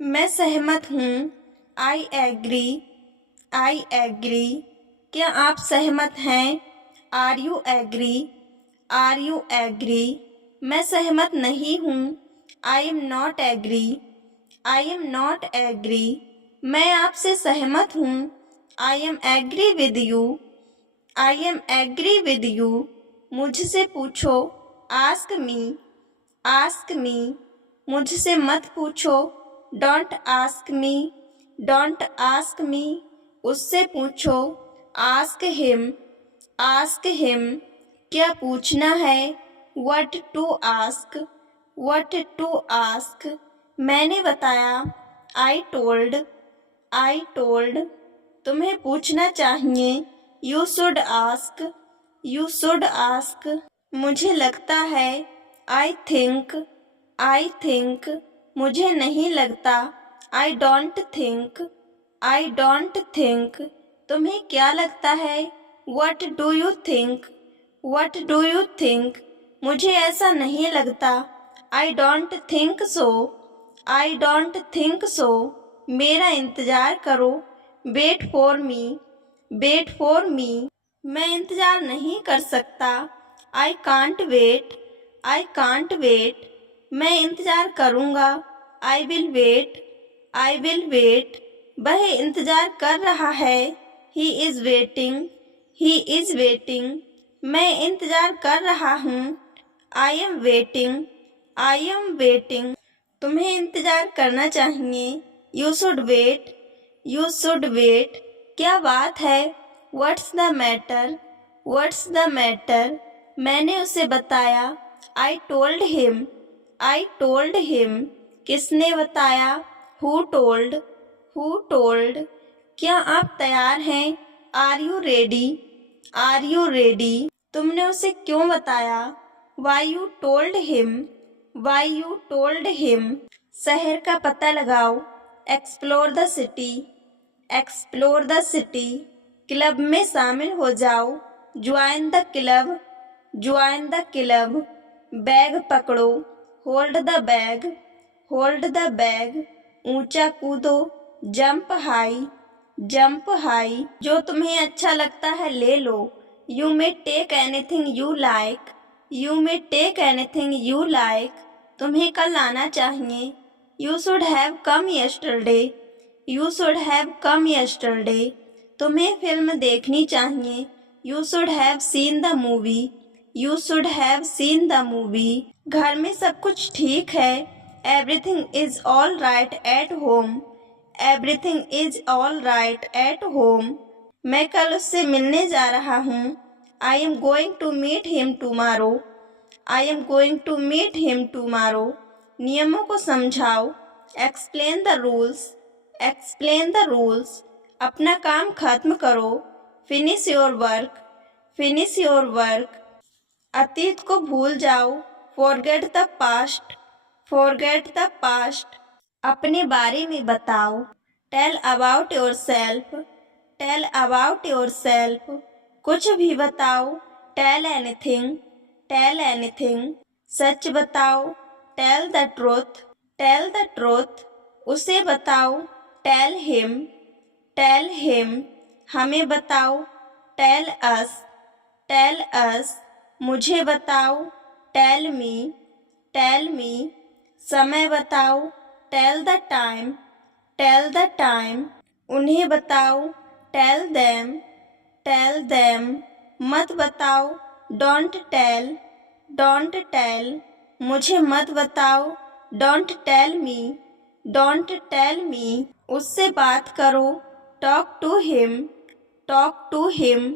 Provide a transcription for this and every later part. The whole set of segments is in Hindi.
मैं सहमत हूँ। I agree. I agree. क्या आप सहमत हैं? Are you agree? Are you agree? मैं सहमत नहीं हूँ। I am not agree. I am not agree. मैं आपसे सहमत हूँ। I am agree with you. I am agree with you. मुझसे पूछो। Ask me. Ask me. मुझसे मत पूछो। Don't ask me. Don't ask me. उससे पूछो। Ask him. Ask him. क्या पूछना है? What to ask. What to ask. मैंने बताया। I told. I told. तुम्हें पूछना चाहिए। You should ask. You should ask. मुझे लगता है। I think. I think. मुझे नहीं लगता। I don't think. I don't think. तुम्हें क्या लगता है? What do you think. What do you think. मुझे ऐसा नहीं लगता। I don't think so. I don't think so. मेरा इंतज़ार करो। Wait for me. Wait for me. मैं इंतज़ार नहीं कर सकता। I can't wait. I can't wait. मैं इंतज़ार करूँगा। I will wait. I will wait. वह इंतज़ार कर रहा है। He is waiting. He is waiting. मैं इंतज़ार कर रहा हूँ। I am waiting. I am waiting. तुम्हें इंतज़ार करना चाहिए। You should wait. You should wait. क्या बात है? What's the matter. What's the matter. मैंने उसे बताया। I told him. I told him. किसने बताया? Who told. Who told. क्या आप तैयार हैं? Are you ready. Are you ready. तुमने उसे क्यों बताया? Why you told him. Why you told him. शहर का पता लगाओ। Explore the city. Explore the city. Club में शामिल हो जाओ। Join the club. Join the club. Bag पकड़ो। Hold the bag. Hold the bag. ऊंचा कूदो। Jump high. Jump high. जो तुम्हें अच्छा लगता है ले लो। You may take anything you like. You may take anything you like. तुम्हें कल आना चाहिए। You should have come yesterday. You should have come yesterday. तुम्हें फिल्म देखनी चाहिए। You should have seen the movie. You should have seen the movie. घर में सब कुछ ठीक है। Everything is all right at home. Everything is all right at home. मैं कल उससे मिलने जा रहा हूँ। I am going to meet him tomorrow. I am going to meet him tomorrow. नियमों को समझाओ। Explain the rules. Explain the rules. अपना काम खत्म करो। Finish your work. Finish your work. अतीत को भूल जाओ। Forget the past. Forget the past. अपने बारे में बताओ। Tell about yourself. Tell about yourself. कुछ भी बताओ। Tell anything. Tell anything. सच बताओ। Tell the truth. Tell the truth. उसे बताओ। Tell him. Tell him. हमें बताओ। Tell us. Tell us. मुझे बताओ। Tell me. Tell me. समय बताओ। Tell the time. Tell the time. उन्हें बताओ। Tell them. Tell them. मत बताओ। Don't tell. Don't tell. मुझे मत बताओ। Don't tell me. Don't tell me. उससे बात करो। Talk to him. Talk to him.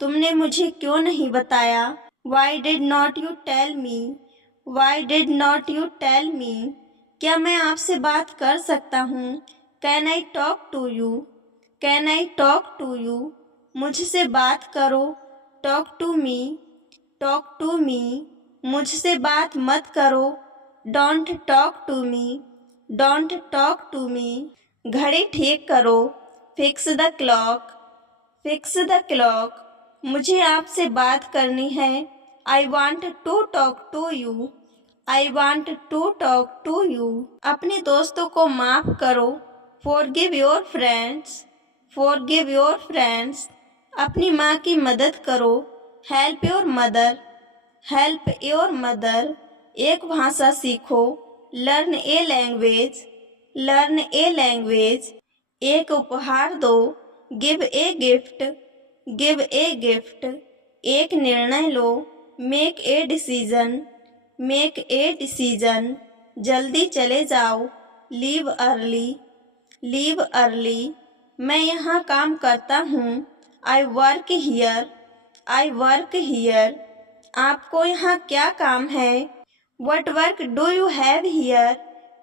तुमने मुझे क्यों नहीं बताया? Why did not you tell me. Why did not you tell me. क्या मैं आपसे बात कर सकता हूँ? Can I talk to you. Can I talk to you. मुझसे बात करो। Talk to me. Talk to me. मुझसे बात मत करो। Don't talk to me. Don't talk to me. घड़ी ठीक करो। Fix the clock. Fix the clock. मुझे आपसे बात करनी है। I want to talk to you. I want to talk to you. अपने दोस्तों को माफ़ करो। Forgive your friends. Forgive your friends. अपनी माँ की मदद करो। Help your mother. Help your mother. एक भाषा सीखो। Learn a language. Learn a language. एक उपहार दो। Give a gift. Give a gift. एक निर्णय लो। Make a decision. Make a decision. जल्दी चले जाओ। Leave early. Leave early. मैं यहाँ काम करता हूँ। I work here. I work here. आपको यहाँ क्या काम है? What work do you have here?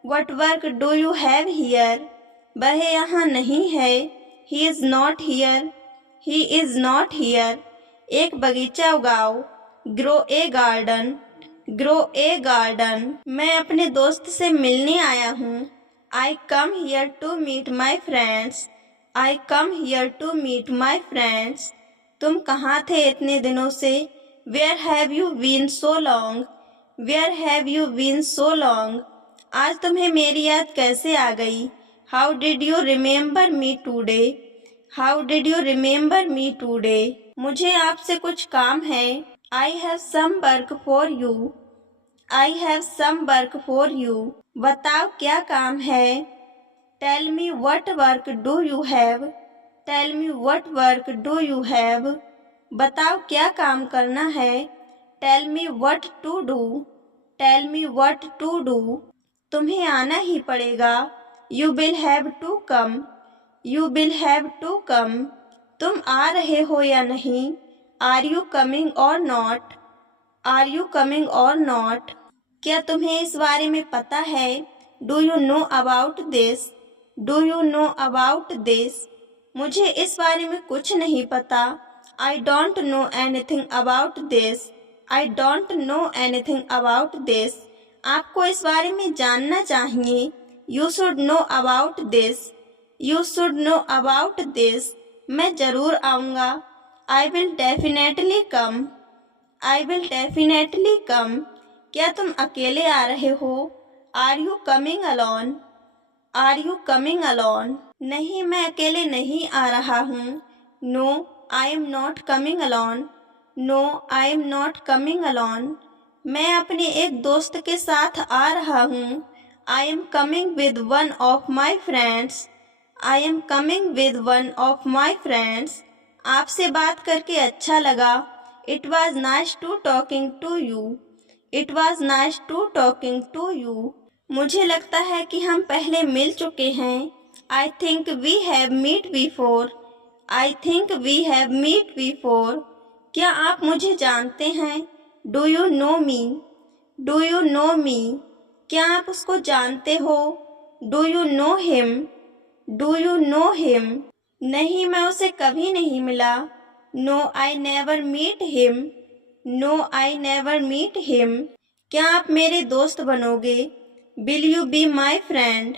What work do you have here? वह यहाँ नहीं है। He is not here. He is not here. एक बगीचा उगाओ। Grow a garden. Grow a garden. मैं अपने दोस्त से मिलने आया हूँ। I come here to meet my friends. I come here to meet my friends. तुम कहाँ थे इतने दिनों से? Where have you been so long? Where have you been so long? आज तुम्हें मेरी याद कैसे आ गई? How did you remember me today? How did you remember me today? मुझे आपसे कुछ काम है। I have some work for you. I have some work for you. बताओ क्या काम है? Tell me what work do you have? Tell me what work do you have? बताओ क्या काम करना है? Tell me what to do. Tell me what to do. तुम्हें आना ही पड़ेगा। You will have to come. You will have to come. तुम आ रहे हो या नहीं? Are you coming or not? Are you coming or not? क्या तुम्हें इस बारे में पता है? Do you know about this? Do you know about this? मुझे इस बारे में कुछ नहीं पता। I don't know anything about this. I don't know anything about this. आपको इस बारे में जानना चाहिए। You should know about this. You should know about this. मैं ज़रूर आऊँगा। I will definitely come. I will definitely come. क्या तुम अकेले आ रहे हो? Are you coming alone? Are you coming alone? नहीं, मैं अकेले नहीं आ रहा हूँ। No, I am not coming alone. No, I am not coming alone. मैं अपने एक दोस्त के साथ आ रहा हूँ। I am coming with one of my friends. I am coming with one of my friends. आपसे बात करके अच्छा लगा। It was nice to talking to you. It was nice to talking to you. मुझे लगता है कि हम पहले मिल चुके हैं। I think we have meet before. I think we have meet before. क्या आप मुझे जानते हैं? Do you know me? Do you know me? क्या आप उसको जानते हो? Do you know him? Do you know him? नहीं, मैं उसे कभी नहीं मिला। No, I never meet him. No, I never meet him. क्या आप मेरे दोस्त बनोगे? Will you be my friend?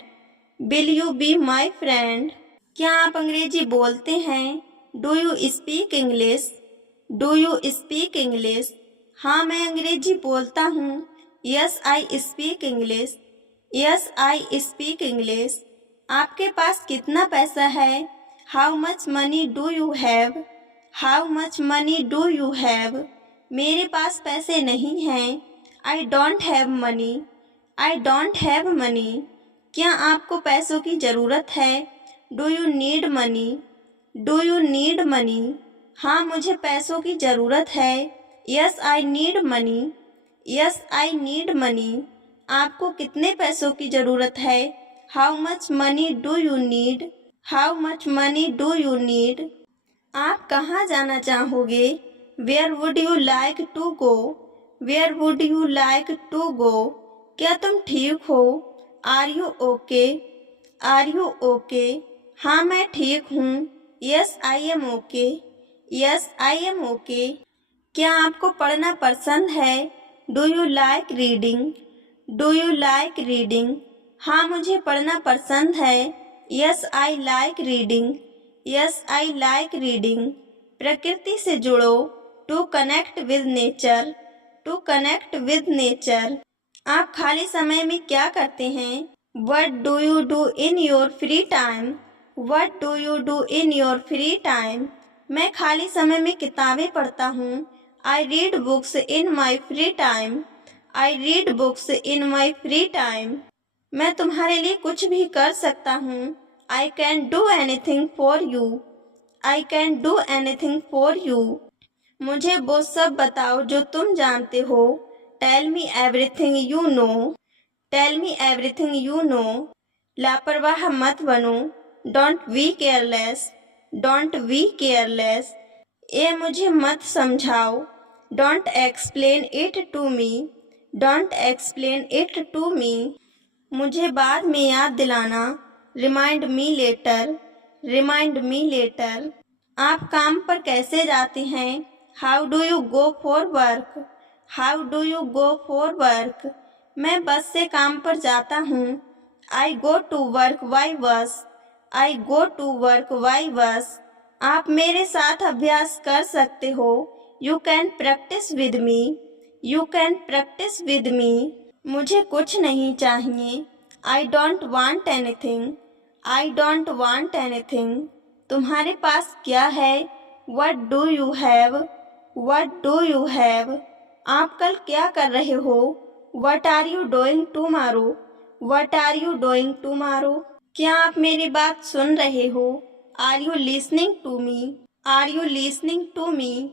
Will you be my friend? क्या आप अंग्रेजी बोलते हैं? Do you speak English? Do you speak English? हाँ, मैं अंग्रेजी बोलता हूँ। Yes, I speak English. Yes, I speak English. आपके पास कितना पैसा है? How much money do you have? How much money do you have? मेरे पास पैसे नहीं हैं। I don't have money. I don't have money. क्या आपको पैसों की ज़रूरत है? Do you need money? Do you need money? हाँ, मुझे पैसों की ज़रूरत है। Yes, I need money. Yes, I need money. आपको कितने पैसों की ज़रूरत है? How much money do you need? How much money do you need? आप कहाँ जाना चाहोगे? Where would you like to go? Where would you like to go? क्या तुम ठीक हो? Are you okay? Are you okay? हाँ, मैं ठीक हूँ। Yes, I am okay. Yes, I am okay. क्या आपको पढ़ना पसंद है? Do you like reading? Do you like reading? हाँ, मुझे पढ़ना पसंद है। Yes, I like reading. Yes, I like reading. प्रकृति से जुड़ो। To connect with nature. To connect with nature. आप खाली समय में क्या करते हैं? What do you do in your free time? What do you do in your free time? मैं खाली समय में किताबें पढ़ता हूँ। I read books in my free time. I read books in my free time. मैं तुम्हारे लिए कुछ भी कर सकता हूँ। I can do anything for you. I can do anything for you. मुझे वो सब बताओ जो तुम जानते हो। Tell me everything you know. Tell me everything you know. लापरवाह मत बनो। Don't be careless. Don't be careless. ये मुझे मत समझाओ। Don't explain it to me. Don't explain it to me. मुझे बाद में याद दिलाना। Remind me later. Remind me later. आप काम पर कैसे जाते हैं? How do you go for work? How do you go for work? मैं बस से काम पर जाता हूँ। I go to work by bus. I go to work by bus. आप मेरे साथ अभ्यास कर सकते हो। You can practice with me. You can practice with me. मुझे कुछ नहीं चाहिए। I don't want anything. I don't want anything. तुम्हारे पास क्या है? What do you have? What do you have? आप कल क्या कर रहे हो? What are you doing tomorrow? What are you doing tomorrow? क्या आप मेरी बात सुन रहे हो? Are you listening to me? Are you listening to me?